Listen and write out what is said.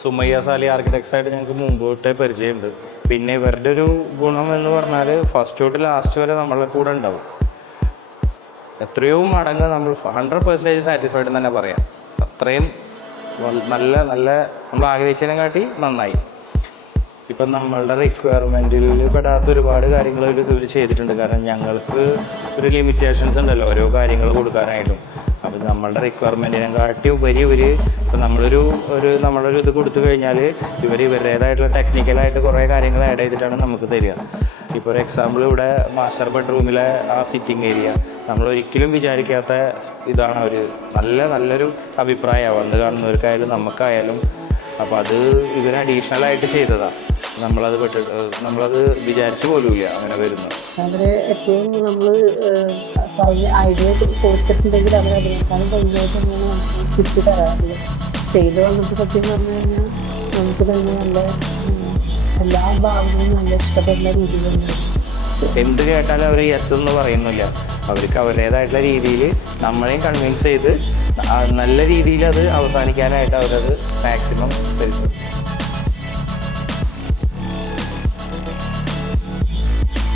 Sumayya Sally ആർക്കിടെക്ട്സായിട്ട് ഞങ്ങൾക്ക് മുമ്പോട്ടേ പരിചയമുണ്ട്. പിന്നെ ഇവരുടെ ഒരു ഗുണം എന്ന് പറഞ്ഞാൽ ഫസ്റ്റ് തൊട്ട് ലാസ്റ്റ് വരെ നമ്മളെ കൂടെ ഉണ്ടാവും. എത്രയോ മടങ്ങ് നമ്മൾ 100% സാറ്റിസ്ഫൈഡ് എന്ന് തന്നെ പറയാം. അത്രയും നല്ല നല്ല നമ്മൾ ആഗ്രഹിച്ചതിനെക്കാട്ടി നന്നായി. ഇപ്പം നമ്മളുടെ റിക്വയർമെൻറ്റിൽ പെടാത്ത ഒരുപാട് കാര്യങ്ങൾ ഇവർ ചെയ്തിട്ടുണ്ട്. കാരണം ഞങ്ങൾക്ക് ഒരു ലിമിറ്റേഷൻസ് ഉണ്ടല്ലോ ഓരോ കാര്യങ്ങൾ കൊടുക്കാനായിട്ടും. അപ്പം നമ്മളുടെ റിക്വയർമെൻറ്റിനെ കാട്ടി ഉപരി ഇപ്പം നമ്മളൊരു ഇത് കൊടുത്തു കഴിഞ്ഞാൽ ഇവരുടേതായിട്ടുള്ള ടെക്നിക്കലായിട്ട് കുറേ കാര്യങ്ങൾ ആഡ് ചെയ്തിട്ടാണ് നമുക്ക് തരിക. ഇപ്പോൾ ഒരു എക്സാമ്പിൾ ഇവിടെ മാസ്റ്റർ ബെഡ്റൂമിലെ ആ സിറ്റിംഗ് ഏരിയ നമ്മളൊരിക്കലും വിചാരിക്കാത്ത ഇതാണ് അവർ നല്ലൊരു അഭിപ്രായമാണ് വന്ന് കാണുന്നവർക്കായാലും നമുക്കായാലും. അപ്പോൾ അത് ഇവർ അഡീഷണലായിട്ട് ചെയ്തതാണ്. നമ്മളത് വിചാരിച്ചു പോലുമില്ല അങ്ങനെ വരുന്നത്. അവരെ എപ്പോഴും നമ്മൾ പറഞ്ഞ ഐഡിയ കൊടുത്തിട്ടുണ്ടെങ്കിൽ അവരതിനേക്കാളും ഭംഗിയായിട്ട് നമുക്ക് തിരിച്ചു തരാറില്ല. ചെയ്ത് വന്നിട്ട് സത്യം പറഞ്ഞു കഴിഞ്ഞാൽ നമുക്ക് തന്നെ നല്ല എല്ലാ ഭാഗങ്ങളും നല്ല ഇഷ്ടപ്പെടുന്ന രീതിയിലുണ്ട്. എന്ത് കേട്ടാലും അവർ യെസ് എന്ന് പറയുന്നില്ല. അവർക്ക് അവരുടേതായിട്ടുള്ള രീതിയിൽ നമ്മളെയും കൺവിൻസ് ചെയ്ത് നല്ല രീതിയിൽ അത് അവസാനിക്കാനായിട്ട് അവരത് മാക്സിമം തരുന്നു.